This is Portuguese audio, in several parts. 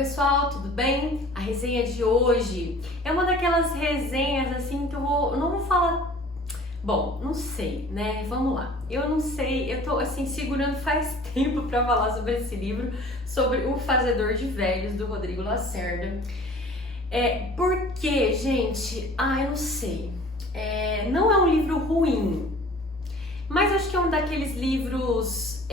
pessoal, tudo bem? A resenha de hoje é uma daquelas resenhas assim que eu não vou falar. Bom, não sei, né? Vamos lá. Eu não sei, eu tô assim segurando faz tempo pra falar sobre esse livro, sobre O Fazedor de Velhos, do Rodrigo Lacerda. Porque, gente, eu não sei. Não é um livro ruim, mas acho que é um daqueles livros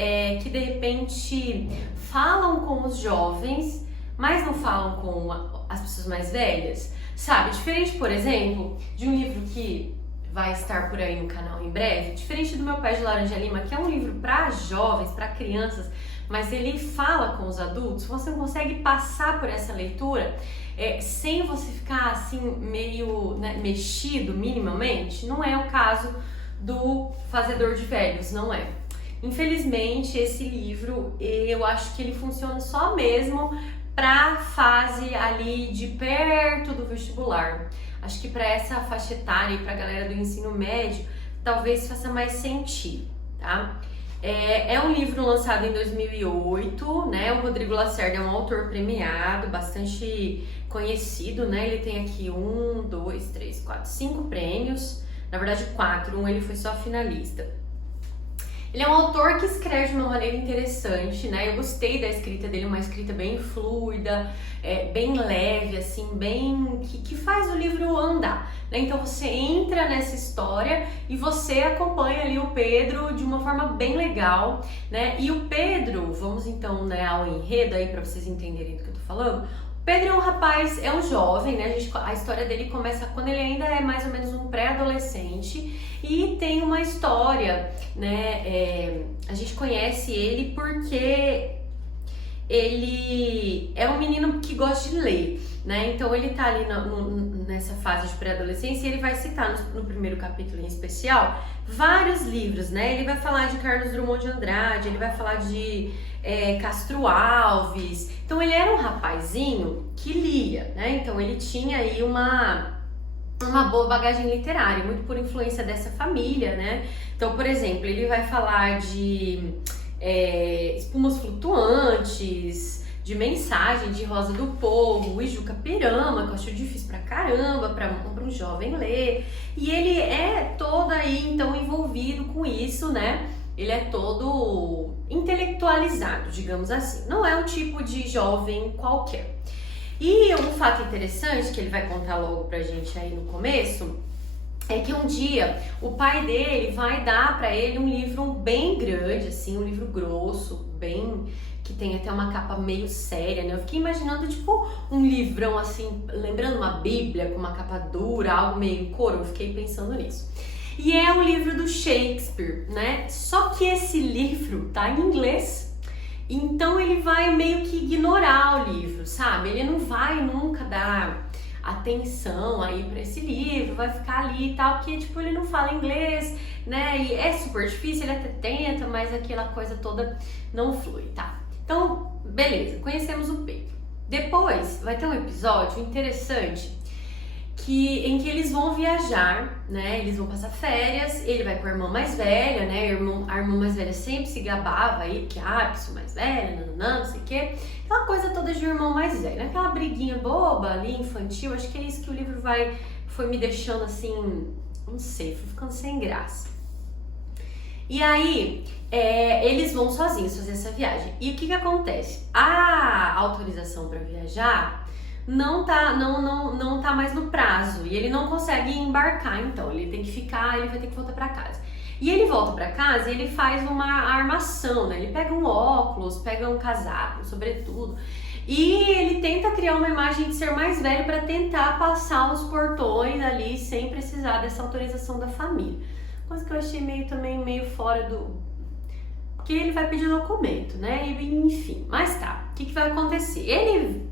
que de repente falam com os jovens, mas não falam com as pessoas mais velhas, sabe? Diferente, por exemplo, de um livro que vai estar por aí no canal em breve, diferente do Meu Pé de Laranja Lima, que é um livro para jovens, para crianças, mas ele fala com os adultos. Você não consegue passar por essa leitura sem você ficar assim meio, né, mexido minimamente. Não é o caso do Fazedor de Velhos, não é. Infelizmente, esse livro, eu acho que ele funciona só mesmo para fase ali de perto do vestibular. Acho que para essa faixa etária e para a galera do ensino médio, talvez faça mais sentido, tá? É um livro lançado em 2008, né? O Rodrigo Lacerda é um autor premiado, bastante conhecido, né? Ele tem aqui 5 prêmios, na verdade 4, ele foi só finalista. Ele é um autor que escreve de uma maneira interessante, né? Eu gostei da escrita dele, uma escrita bem fluida, bem leve, assim, bem que faz o livro andar, né? Então você entra nessa história e você acompanha ali o Pedro de uma forma bem legal, né? E o Pedro, vamos então, né, ao enredo aí para vocês entenderem do que eu tô falando. Pedro é um rapaz, é um jovem, né? A história dele começa quando ele ainda é mais ou menos um pré-adolescente e tem uma história, né? A gente conhece ele porque ele é um menino que gosta de ler, né? Então ele tá ali nessa fase de pré-adolescência e ele vai citar no primeiro capítulo em especial vários livros, né? Ele vai falar de Carlos Drummond de Andrade, ele vai falar de Castro Alves. Então ele era um rapazinho que lia, né? Então ele tinha aí uma boa bagagem literária, muito por influência dessa família, né? Então, por exemplo, ele vai falar de Espumas Flutuantes, de Mensagem, de Rosa do Povo, e Juca Pirama, que eu acho difícil pra caramba pra um jovem ler. E ele é todo aí, então, envolvido com isso, né? Ele é todo intelectualizado, digamos assim. Não é um tipo de jovem qualquer. E um fato interessante que ele vai contar logo pra gente aí no começo é que um dia o pai dele vai dar pra ele um livro bem grande, assim, um livro grosso, bem que tem até uma capa meio séria, né? Eu fiquei imaginando tipo um livrão assim, lembrando uma Bíblia com uma capa dura, algo meio em couro. Eu fiquei pensando nisso. E é um livro do Shakespeare, né? Só que esse livro tá em inglês. Então ele vai meio que ignorar o livro, sabe? Ele não vai nunca dar atenção aí para esse livro, vai ficar ali e tal, porque tipo ele não fala inglês, né? E é super difícil, ele até tenta, mas aquela coisa toda não flui, tá? Então, beleza, conhecemos o Pedro. Depois vai ter um episódio interessante em que eles vão viajar, né? Eles vão passar férias, ele vai com a irmã mais velha, né? A irmã mais velha sempre se gabava aí, que sou mais velha, não sei o quê. Aquela coisa toda de irmão mais velho, né? Aquela briguinha boba ali, infantil. Acho que é isso que o livro foi me deixando assim, não sei, foi ficando sem graça. E aí, eles vão sozinhos fazer essa viagem. E o que acontece? A autorização para viajar não tá mais no prazo e ele não consegue embarcar, então ele tem que ficar, ele vai ter que voltar para casa. E ele volta para casa e ele faz uma armação, né? Ele pega um óculos, pega um casaco, um sobretudo, e ele tenta criar uma imagem de ser mais velho para tentar passar os portões ali sem precisar dessa autorização da família. Coisa que eu achei meio fora do... Porque ele vai pedir documento, né? E, enfim, mas tá, o que vai acontecer? Ele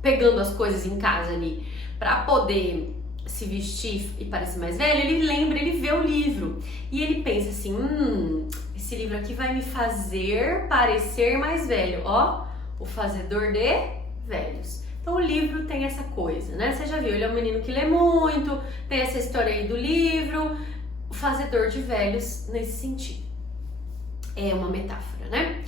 pegando as coisas em casa ali pra poder se vestir e parecer mais velho, ele vê o livro e ele pensa assim, esse livro aqui vai me fazer parecer mais velho, ó, O Fazedor de Velhos. Então o livro tem essa coisa, né? Você já viu, ele é um menino que lê muito, tem essa história aí do livro, o Fazedor de Velhos nesse sentido. É uma metáfora, né?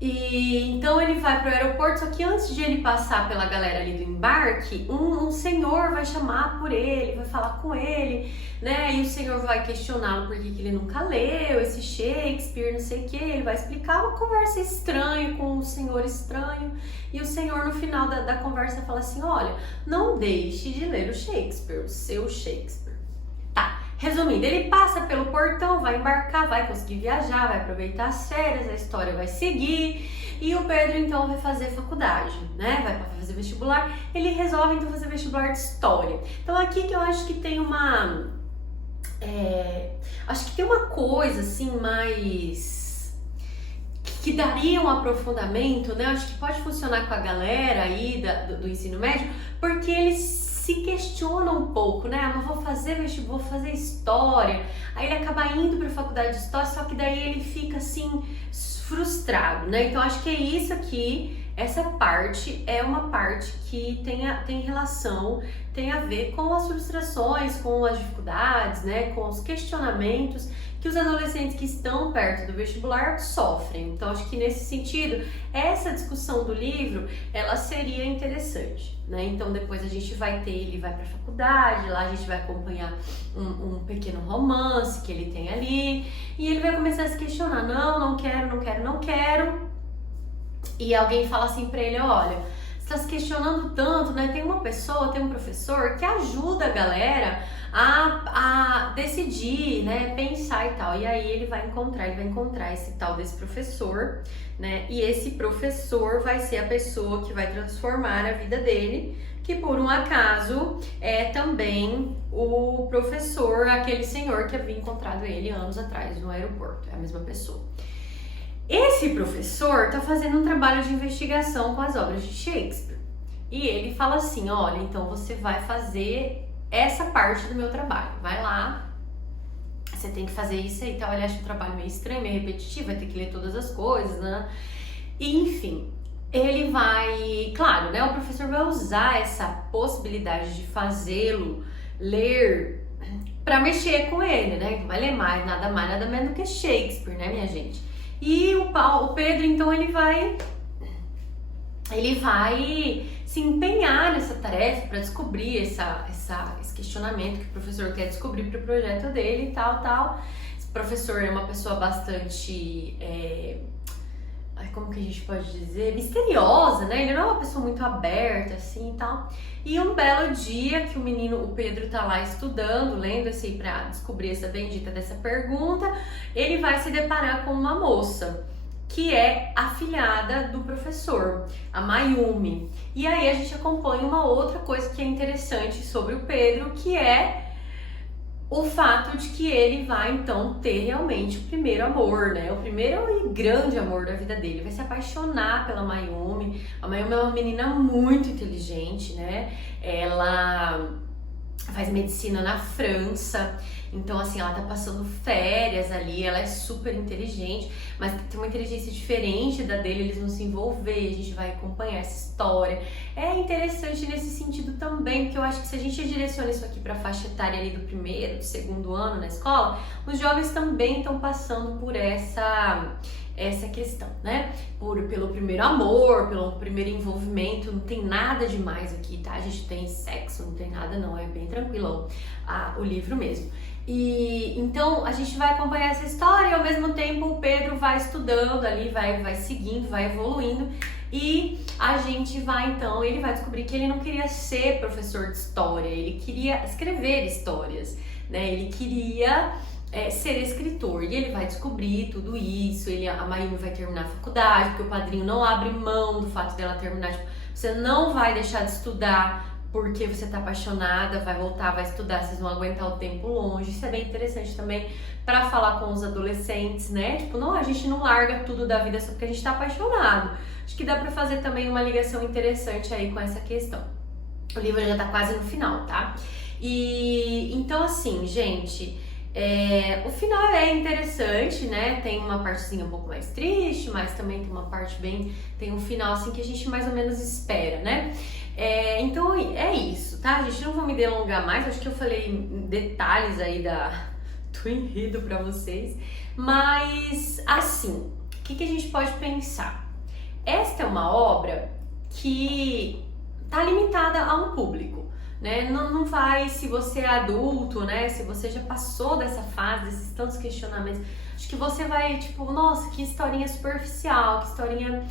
E então ele vai para o aeroporto, só que antes de ele passar pela galera ali do embarque, um senhor vai chamar por ele, vai falar com ele, né? E o senhor vai questioná-lo por que ele nunca leu esse Shakespeare, não sei o que. Ele vai explicar uma conversa estranha com um senhor estranho. E o senhor no final da conversa fala assim: olha, não deixe de ler o Shakespeare, o seu Shakespeare. Resumindo, ele passa pelo portão, vai embarcar, vai conseguir viajar, vai aproveitar as férias, a história vai seguir. E o Pedro então vai fazer faculdade, né? Vai fazer vestibular. Ele resolve então fazer vestibular de história. Então aqui que eu acho que tem uma coisa assim mais que daria um aprofundamento, né? Eu acho que pode funcionar com a galera aí do ensino médio, porque eles se questiona um pouco, né? Mas vou fazer vestibular, vou fazer história. Aí ele acaba indo para a faculdade de história, só que daí ele fica assim frustrado, né? Então acho que é isso aqui. Essa parte é uma parte que tem relação, tem a ver com as frustrações, com as dificuldades, né? Com os questionamentos que os adolescentes que estão perto do vestibular sofrem. Então acho que nesse sentido, essa discussão do livro, ela seria interessante, né? Então depois a gente ele vai para a faculdade, lá a gente vai acompanhar um pequeno romance que ele tem ali, e ele vai começar a se questionar: não quero. E alguém fala assim pra ele: olha, você tá se questionando tanto, né? Tem um professor que ajuda a galera a decidir, né? Pensar e tal. E aí ele vai encontrar esse tal desse professor, né? E esse professor vai ser a pessoa que vai transformar a vida dele, que por um acaso é também o professor, aquele senhor que havia encontrado ele anos atrás no aeroporto. É a mesma pessoa. Esse professor está fazendo um trabalho de investigação com as obras de Shakespeare. E ele fala assim: olha, então você vai fazer essa parte do meu trabalho. Vai lá, você tem que fazer isso aí, tal. Ele acha um trabalho meio estranho, meio repetitivo, vai ter que ler todas as coisas, né? E, enfim, ele vai... Claro, né? O professor vai usar essa possibilidade de fazê-lo ler para mexer com ele, né? Então vai ler nada mais, nada menos do que Shakespeare, né, minha gente? E o Pedro, então, ele vai se empenhar nessa tarefa para descobrir esse questionamento que o professor quer descobrir para o projeto dele e tal. Esse professor é uma pessoa bastante, como que a gente pode dizer, misteriosa, né? Ele não é uma pessoa muito aberta, assim, e tal. E um belo dia que o Pedro tá lá estudando, lendo assim, pra descobrir essa bendita dessa pergunta, ele vai se deparar com uma moça, que é a afilhada do professor, a Mayumi. E aí a gente acompanha uma outra coisa que é interessante sobre o Pedro, que é o fato de que ele vai então ter realmente o primeiro amor, né? O primeiro e grande amor da vida dele. Vai se apaixonar pela Mayumi. A Mayumi é uma menina muito inteligente, né? Ela faz medicina na França. Então, assim, ela tá passando férias ali, ela é super inteligente, mas tem uma inteligência diferente da dele, eles vão se envolver, a gente vai acompanhar essa história. É interessante nesse sentido também, porque eu acho que se a gente direciona isso aqui pra faixa etária ali do primeiro, do segundo ano na escola, os jovens também estão passando por essa questão, né? Pelo primeiro amor, pelo primeiro envolvimento, não tem nada demais aqui, tá? A gente tem sexo, não tem nada não, é bem tranquilão o livro mesmo. E então a gente vai acompanhar essa história e ao mesmo tempo o Pedro vai estudando ali, vai seguindo, vai evoluindo, e a gente vai então, ele vai descobrir que ele não queria ser professor de história, ele queria escrever histórias, né? Ele queria ser escritor, e ele vai descobrir tudo isso. A Mayumi vai terminar a faculdade, porque o padrinho não abre mão do fato dela terminar, tipo, você não vai deixar de estudar porque você tá apaixonada, vai voltar, vai estudar, vocês vão aguentar o tempo longe. Isso é bem interessante também para falar com os adolescentes, né? Tipo, não, a gente não larga tudo da vida só porque a gente tá apaixonado. Acho que dá para fazer também uma ligação interessante aí com essa questão. O livro já tá quase no final, tá? E então, assim, gente, o final é interessante, né? Tem uma partezinha um pouco mais triste, mas também tem uma parte tem um final assim que a gente mais ou menos espera, né? Então é isso, tá, gente? Não vou me delongar mais, acho que eu falei detalhes aí do enredo pra vocês, mas assim, o que a gente pode pensar? esta é uma obra que tá limitada a um público, né? Não vai, se você é adulto, né? Se você já passou dessa fase, desses tantos questionamentos, acho que você vai, tipo, nossa, que historinha superficial, que historinha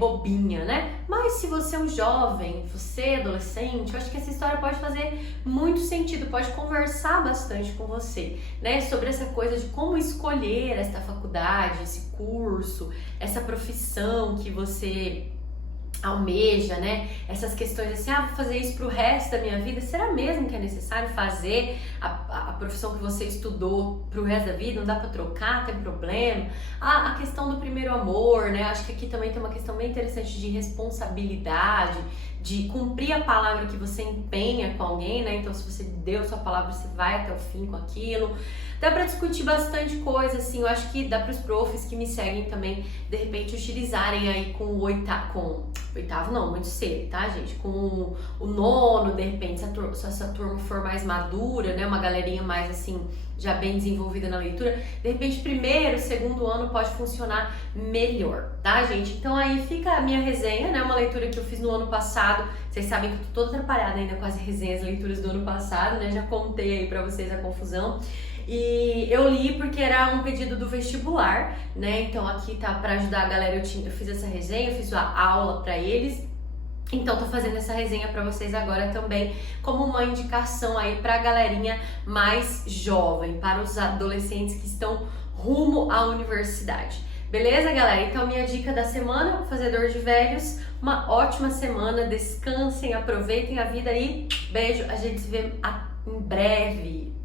bobinha, né? Mas se você é um jovem, você é adolescente, eu acho que essa história pode fazer muito sentido, pode conversar bastante com você, né? Sobre essa coisa de como escolher esta faculdade, esse curso, essa profissão que você almeja, né? Essas questões assim, vou fazer isso pro resto da minha vida, será mesmo que é necessário fazer a profissão que você estudou pro resto da vida? Não dá pra trocar, tem problema? A questão do primeiro amor, né? Acho que aqui também tem uma questão bem interessante de responsabilidade, de cumprir a palavra que você empenha com alguém, né? Então, se você deu sua palavra, você vai até o fim com aquilo. Dá pra discutir bastante coisa, assim, eu acho que dá pros profs que me seguem também, de repente, utilizarem aí com o oitavo não, muito cedo, tá, gente? Com o nono, de repente, se essa turma for mais madura, né? Uma galerinha mais, assim, já bem desenvolvida na leitura, de repente, primeiro, segundo ano pode funcionar melhor, tá, gente? Então aí fica a minha resenha, né? Uma leitura que eu fiz no ano passado. Vocês sabem que eu tô toda atrapalhada ainda com as resenhas, leituras do ano passado, né? Já contei aí pra vocês a confusão. E eu li porque era um pedido do vestibular, né? Então aqui tá pra ajudar a galera, eu fiz essa resenha, eu fiz a aula pra eles. Então tô fazendo essa resenha pra vocês agora também como uma indicação aí pra galerinha mais jovem, para os adolescentes que estão rumo à universidade. Beleza, galera? Então minha dica da semana, o Fazedor de Velhos, uma ótima semana, descansem, aproveitem a vida e beijo, a gente se vê em breve.